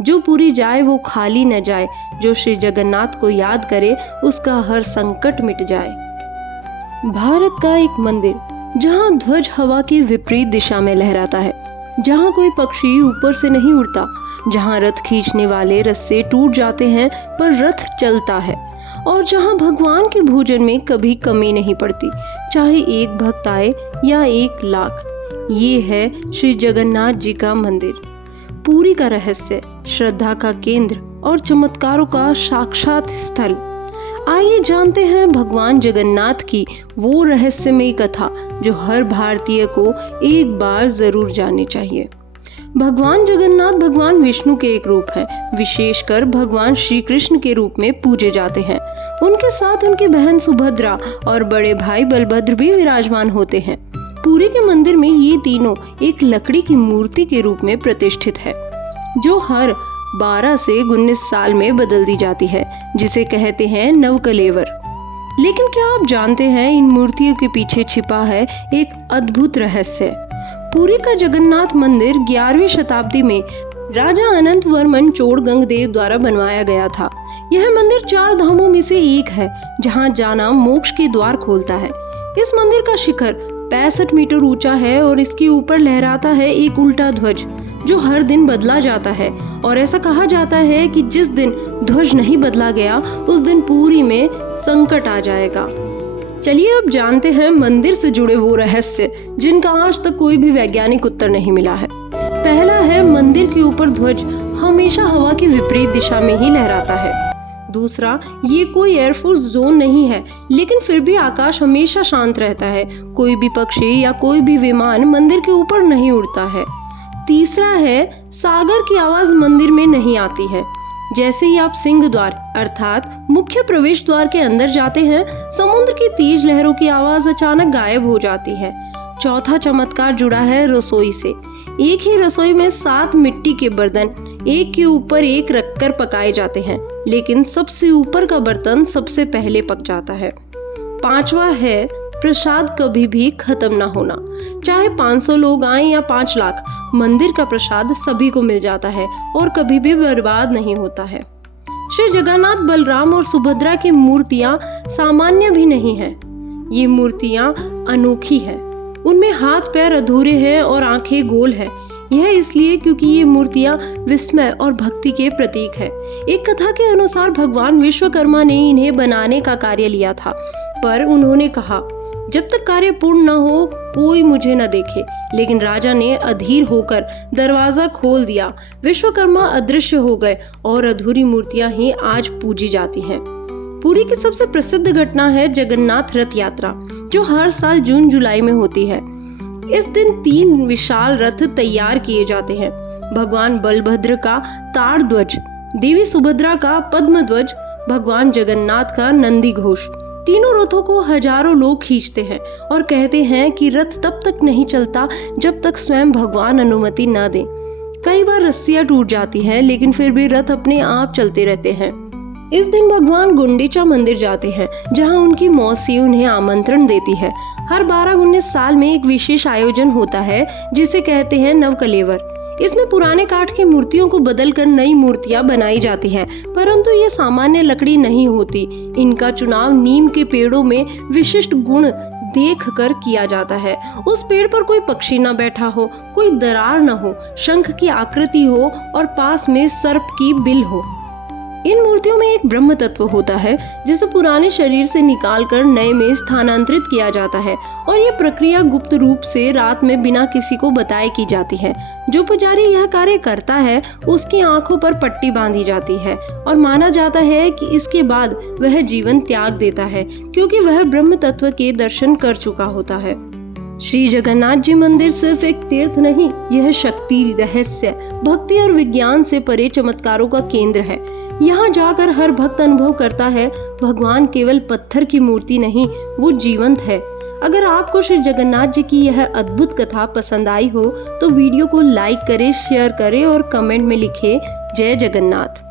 जो पूरी जाए वो खाली न जाए, जो श्री जगन्नाथ को याद करे उसका हर संकट मिट जाए। भारत का एक मंदिर जहाँ ध्वज हवा की विपरीत दिशा में लहराता है, जहाँ कोई पक्षी ऊपर से नहीं उड़ता, जहाँ रथ खींचने वाले रस्से टूट जाते हैं पर रथ चलता है, और जहाँ भगवान के भोजन में कभी कमी नहीं पड़ती, चाहे एक भक्त आए या 1 लाख। ये है श्री जगन्नाथ जी का मंदिर, पुरी का रहस्य, श्रद्धा का केंद्र और चमत्कारों का साक्षात स्थल। आइए जानते हैं भगवान जगन्नाथ की वो रहस्यमयी कथा जो हर भारतीय को एक बार जरूर जाननी चाहिए। भगवान जगन्नाथ भगवान विष्णु के एक रूप हैं, विशेषकर भगवान श्री कृष्ण के रूप में पूजे जाते हैं। उनके साथ उनकी बहन सुभद्रा और बड़े भाई बलभद्र भी विराजमान होते हैं। पुरी के मंदिर में ये तीनों एक लकड़ी की मूर्ति के रूप में प्रतिष्ठित है, जो हर 12 से 19 साल में बदल दी जाती है, जिसे कहते हैं नवकलेवर। लेकिन क्या आप जानते हैं इन मूर्तियों के पीछे छिपा है एक अद्भुत रहस्य। पुरी का जगन्नाथ मंदिर 11वीं शताब्दी में राजा अनंत वर्मन चोड़गंगदेव द्वारा बनवाया गया था। यह मंदिर 4 धामों में से एक है, जहां जाना मोक्ष के द्वार खोलता है। इस मंदिर का शिखर 65 मीटर ऊंचा है और इसके ऊपर लहराता है एक उल्टा ध्वज, जो हर दिन बदला जाता है। और ऐसा कहा जाता है कि जिस दिन ध्वज नहीं बदला गया उस दिन पुरी में संकट आ जाएगा। चलिए अब जानते हैं मंदिर से जुड़े वो रहस्य जिनका आज तक कोई भी वैज्ञानिक उत्तर नहीं मिला है। पहला है, मंदिर के ऊपर ध्वज हमेशा हवा की विपरीत दिशा में ही लहराता है। दूसरा, ये कोई एयरफोर्स जोन नहीं है, लेकिन फिर भी आकाश हमेशा शांत रहता है। कोई भी पक्षी या कोई भी विमान मंदिर के ऊपर नहीं उड़ता है। तीसरा है, सागर की आवाज मंदिर में नहीं आती है। जैसे ही आप सिंह द्वार अर्थात मुख्य प्रवेश द्वार के अंदर जाते हैं, समुद्र की तेज लहरों की आवाज अचानक गायब हो जाती है। चौथा चमत्कार जुड़ा है रसोई से। एक ही रसोई में 7 मिट्टी के बर्तन एक के ऊपर एक रखकर पकाए जाते हैं, लेकिन सबसे ऊपर का बर्तन सबसे पहले पक जाता है। पांचवा है, प्रसाद कभी भी खत्म ना होना। चाहे 500 लोग आए या 5 लाख, मंदिर का प्रसाद सभी को मिल जाता है और कभी भी बर्बाद नहीं होता है। श्री जगन्नाथ बलराम और सुभद्रा की मूर्तियां सामान्य भी नहीं हैं। ये मूर्तियां अनोखी हैं। उनमें हाथ पैर अधूरे हैं और आंखें गोल हैं। यह इसलिए क्योंकि ये मूर्तियां विस्मय और भक्ति के प्रतीक है। एक कथा के अनुसार भगवान विश्वकर्मा ने इन्हें बनाने का कार्य लिया था, पर उन्होंने कहा जब तक कार्य पूर्ण न हो कोई मुझे न देखे। लेकिन राजा ने अधीर होकर दरवाजा खोल दिया। विश्वकर्मा अदृश्य हो गए और अधूरी मूर्तियां ही आज पूजी जाती हैं। पुरी की सबसे प्रसिद्ध घटना है जगन्नाथ रथ यात्रा, जो हर साल जून जुलाई में होती है। इस दिन 3 विशाल रथ तैयार किए जाते हैं। भगवान बलभद्र का ताड़ ध्वज, देवी सुभद्रा का पद्म ध्वज, भगवान जगन्नाथ का नंदी घोष। तीनों रथों को हजारों लोग खींचते हैं और कहते हैं कि रथ तब तक नहीं चलता जब तक स्वयं भगवान अनुमति न दें। कई बार रस्सियां टूट जाती हैं, लेकिन फिर भी रथ अपने आप चलते रहते हैं। इस दिन भगवान गुंडीचा मंदिर जाते हैं, जहां उनकी मौसी उन्हें आमंत्रण देती है। हर 12-19 साल में एक विशेष आयोजन होता है जिसे कहते हैं नवकलेवर। इसमें पुराने काठ की मूर्तियों को बदलकर नई मूर्तियां बनाई जाती हैं, परंतु ये सामान्य लकड़ी नहीं होती। इनका चुनाव नीम के पेड़ों में विशिष्ट गुण देख कर किया जाता है। उस पेड़ पर कोई पक्षी न बैठा हो, कोई दरार न हो, शंख की आकृति हो और पास में सर्प की बिल हो। इन मूर्तियों में एक ब्रह्म तत्व होता है जिसे पुराने शरीर से निकालकर नए में स्थानांतरित किया जाता है, और ये प्रक्रिया गुप्त रूप से रात में बिना किसी को बताए की जाती है। जो पुजारी यह कार्य करता है उसकी आंखों पर पट्टी बांधी जाती है और माना जाता है कि इसके बाद वह जीवन त्याग देता है, क्योंकि वह ब्रह्म तत्व के दर्शन कर चुका होता है। श्री जगन्नाथ जी मंदिर सिर्फ एक तीर्थ नहीं, यह शक्ति, रहस्य, भक्ति और विज्ञान से परे चमत्कारों का केंद्र है। यहाँ जाकर हर भक्त अनुभव करता है भगवान केवल पत्थर की मूर्ति नहीं, वो जीवंत है। अगर आपको श्री जगन्नाथ जी की यह अद्भुत कथा पसंद आई हो तो वीडियो को लाइक करें, शेयर करें और कमेंट में लिखें जय जगन्नाथ।